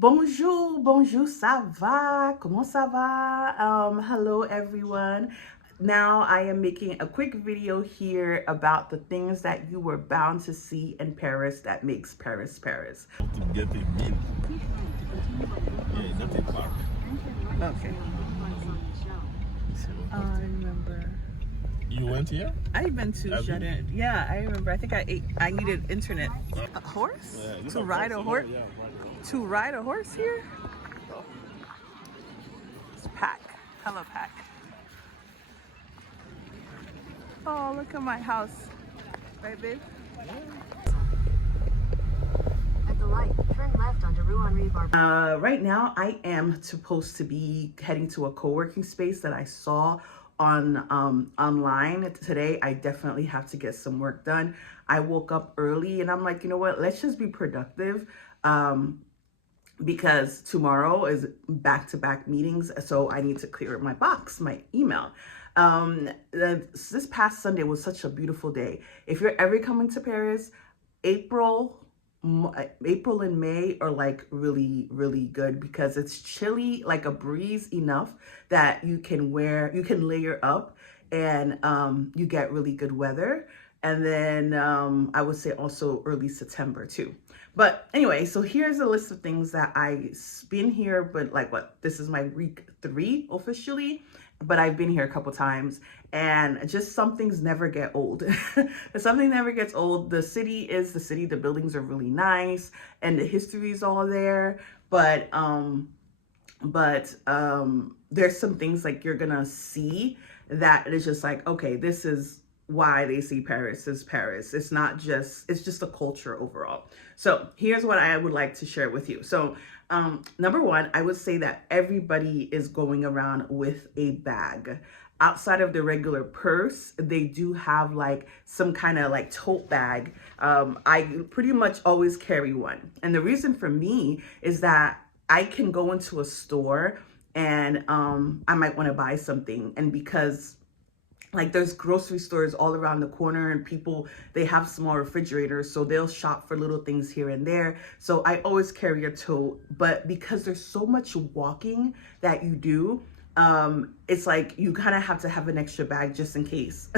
Bonjour, bonjour, ça va? Comment ça va? Hello everyone. Now I am making a quick video here about the things that you were bound to see in Paris that makes Paris Paris. To get a meal. Yeah, not a park. Okay. I remember. You went here? I've been to Have you? Jardin. Yeah, I remember. I think I needed internet. A horse? Yeah, To ride a horse? Yeah, To ride a horse here? It's Pack. Hello, Pack. Oh, look at my house. Right, babe? At the light, turn left onto Rue Henri Barbeau. Right now, I am supposed to be heading to a co-working space that I saw on online today. I definitely have to get some work done. I woke up early and I'm like, you know what? Let's just be productive. Because tomorrow is back-to-back meetings, so I need to clear my box, my email. This past Sunday was such a beautiful day. If you're ever coming to Paris, April and May are like really, really good because it's chilly, like a breeze enough that you can layer up and you get really good weather. And then I would say also early September too. But anyway, so here's a list of things that I've been here, but like this is my week 3 officially, but I've been here a couple times and just some things never get old. Something never gets old. The city is the city. The buildings are really nice and the history is all there. But there's some things like you're gonna see that is just like, okay, this is why they see Paris as Paris. It's just a culture overall. So here's what I would like to share with you. So number one, I would say that everybody is going around with a bag. Outside of the regular purse, they do have like some kind of like tote bag. I pretty much always carry one. And the reason for me is that I can go into a store and I might want to buy something. And because like there's grocery stores all around the corner and people, they have small refrigerators, so they'll shop for little things here and there. So I always carry a tote, but because there's so much walking that you do, it's like you kind of have to have an extra bag just in case.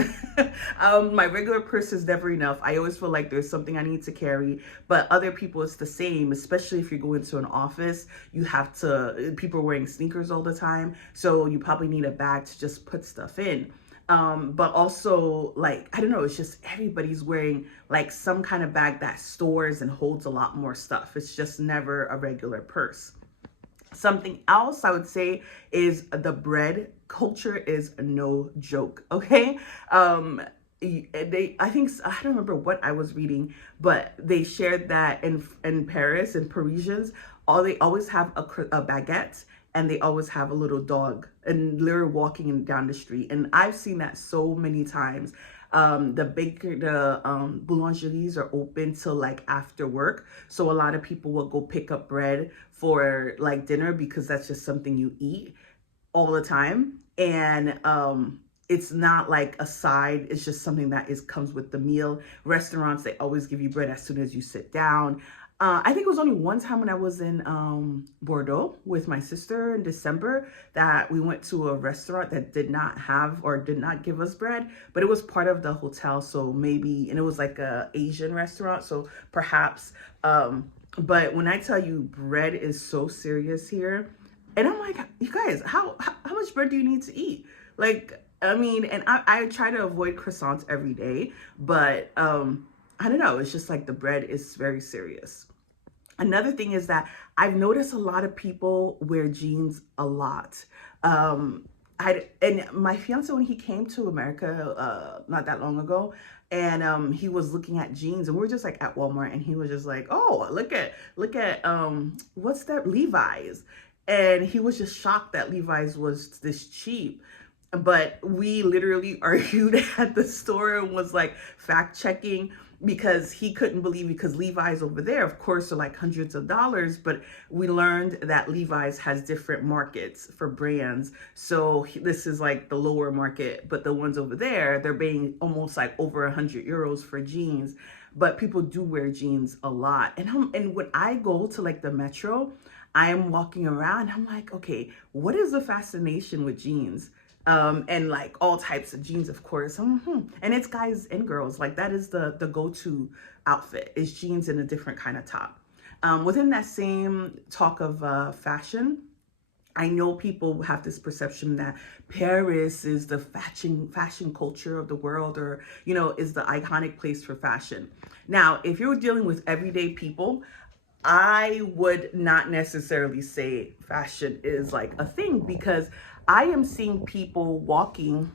My regular purse is never enough. I always feel like there's something I need to carry, but other people it's the same, especially if you go into an office, people are wearing sneakers all the time. So you probably need a bag to just put stuff in. But also like, I don't know, it's just everybody's wearing like some kind of bag that stores and holds a lot more stuff. It's just never a regular purse. Something else I would say is the bread culture is no joke. Okay. I don't remember what I was reading, but they shared that in Paris and Parisians, they always have a baguette and they always have a little dog and they're walking down the street. And I've seen that so many times. The boulangeries are open till like after work. So a lot of people will go pick up bread for like dinner because that's just something you eat all the time. And, it's not like a side, it's just something that comes with the meal. Restaurants, they always give you bread as soon as you sit down. I think it was only one time when I was in Bordeaux with my sister in December that we went to a restaurant that did not have or did not give us bread, but it was part of the hotel. So maybe, and it was like a Asian restaurant. So perhaps, but when I tell you bread is so serious here, and I'm like, you guys, how much bread do you need to eat? Like, I mean, and I try to avoid croissants every day, but I don't know. It's just like the bread is very serious. Another thing is that I've noticed a lot of people wear jeans a lot. And my fiance, when he came to America not that long ago, and he was looking at jeans, and we were just like at Walmart, and he was just like, "Oh, look at what's that, Levi's?" And he was just shocked that Levi's was this cheap. But we literally argued at the store and was like fact checking because he couldn't believe, because Levi's over there, of course, are like hundreds of dollars, but we learned that Levi's has different markets for brands. So this is like the lower market, but the ones over there, they're paying almost like over 100 euros for jeans. but people do wear jeans a lot. And when I go to like the metro, I am walking around, I'm like, okay, what is the fascination with jeans? And like all types of jeans, of course. And it's guys and girls. Like that is the go-to outfit, is jeans and a different kind of top. Within that same talk of fashion, I know people have this perception that Paris is the fashion culture of the world, or, you know, is the iconic place for fashion. Now, if you're dealing with everyday people, I would not necessarily say fashion is like a thing, because I am seeing people walking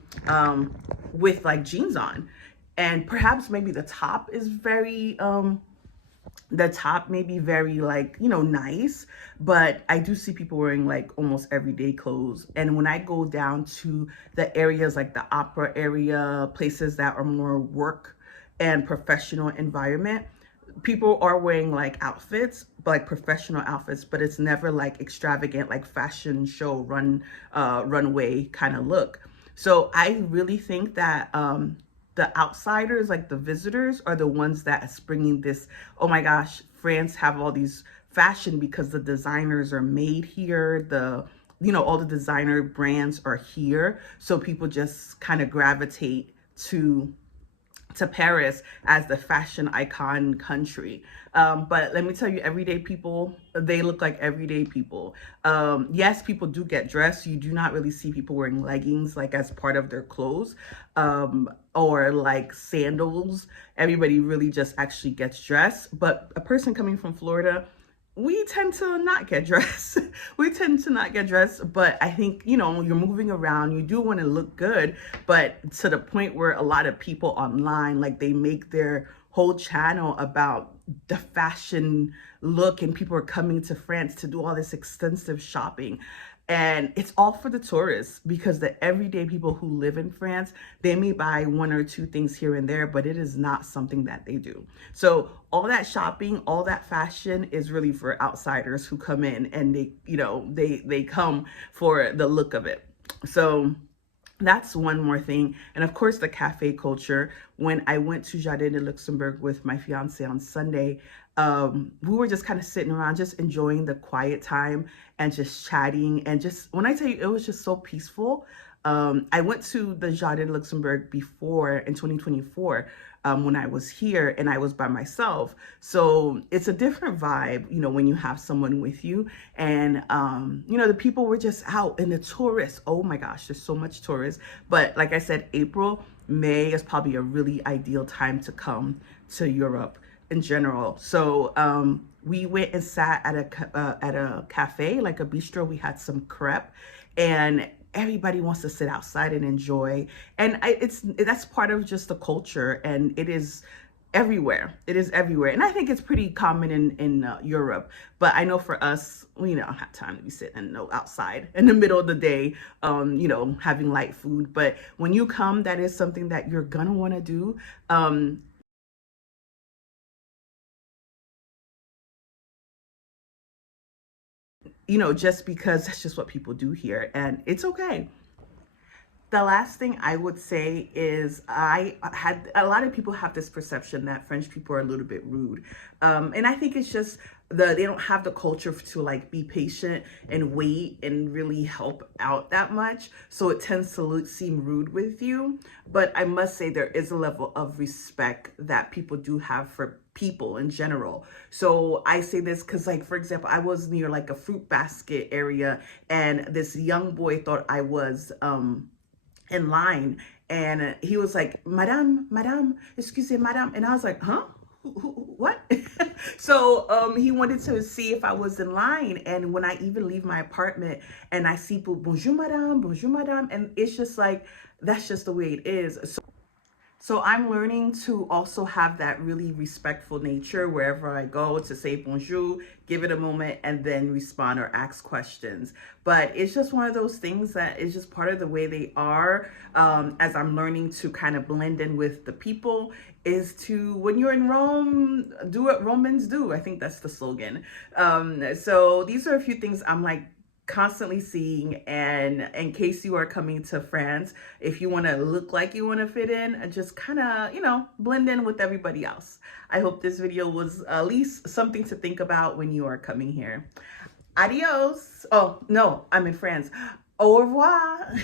with like jeans on, and perhaps maybe the top is very the top may be very like, you know, nice, but I do see people wearing like almost everyday clothes. And when I go down to the areas like the opera area, places that are more work and professional environment, people are wearing like outfits, like professional outfits, but it's never like extravagant, like fashion show runway kind of look. So I really think that the outsiders, like the visitors, are the ones that is bringing this, oh my gosh, France have all these fashion because the designers are made here, you know, all the designer brands are here. So people just kind of gravitate to Paris as the fashion icon country. But let me tell you, everyday people, they look like everyday people. Yes, people do get dressed. You do not really see people wearing leggings like as part of their clothes, or like sandals. Everybody really just actually gets dressed. But a person coming from Florida, we tend to not get dressed. We tend to not get dressed, but I think, you know, you're moving around, you do want to look good, but to the point where a lot of people online, like they make their whole channel about the fashion look, and people are coming to France to do all this extensive shopping. And it's all for the tourists, because the everyday people who live in France, they may buy one or two things here and there, but it is not something that they do. So all that shopping, all that fashion is really for outsiders who come in, and they, you know, they come for the look of it. So that's one more thing. And of course, the cafe culture. When I went to Jardin de Luxembourg with my fiance on Sunday, we were just kind of sitting around, just enjoying the quiet time and just chatting. And just, when I tell you, it was just so peaceful. I went to the Jardin de Luxembourg before in 2024, when I was here, and I was by myself. So it's a different vibe, you know, when you have someone with you. And, you know, the people were just out, and the tourists, oh my gosh, there's so much tourists. But like I said, April, May is probably a really ideal time to come to Europe in general. So we went and sat at a cafe, like a bistro. We had some crepe, and everybody wants to sit outside and enjoy. And that's part of just the culture, and it is everywhere. It is everywhere. And I think it's pretty common in Europe. But I know for us, we don't have time to be sitting outside in the middle of the day, you know, having light food. But when you come, that is something that you're gonna want to do. You know, just because that's just what people do here, and it's okay. The last thing I would say is, I had a lot of people have this perception that French people are a little bit rude. And I think it's just they don't have the culture to like be patient and wait and really help out that much. So it tends to seem rude with you. But I must say there is a level of respect that people do have for people in general. So I say this because, like, for example, I was near like a fruit basket area, and this young boy thought I was in line, and he was like, madame, excuse me, madame. And I was like, huh? What? So he wanted to see if I was in line. And when I even leave my apartment and I see people, bonjour madame, and it's just like, that's just the way it is. So I'm learning to also have that really respectful nature wherever I go, to say bonjour, give it a moment, and then respond or ask questions. But it's just one of those things that is just part of the way they are, as I'm learning to kind of blend in with the people, is to, when you're in Rome, do what Romans do. I think that's the slogan. So these are a few things I'm like constantly seeing. And in case you are coming to France, if you want to look like you want to fit in, just kind of, you know, blend in with everybody else. I hope this video was at least something to think about when you are coming here. Adios. Oh, no, I'm in France. Au revoir.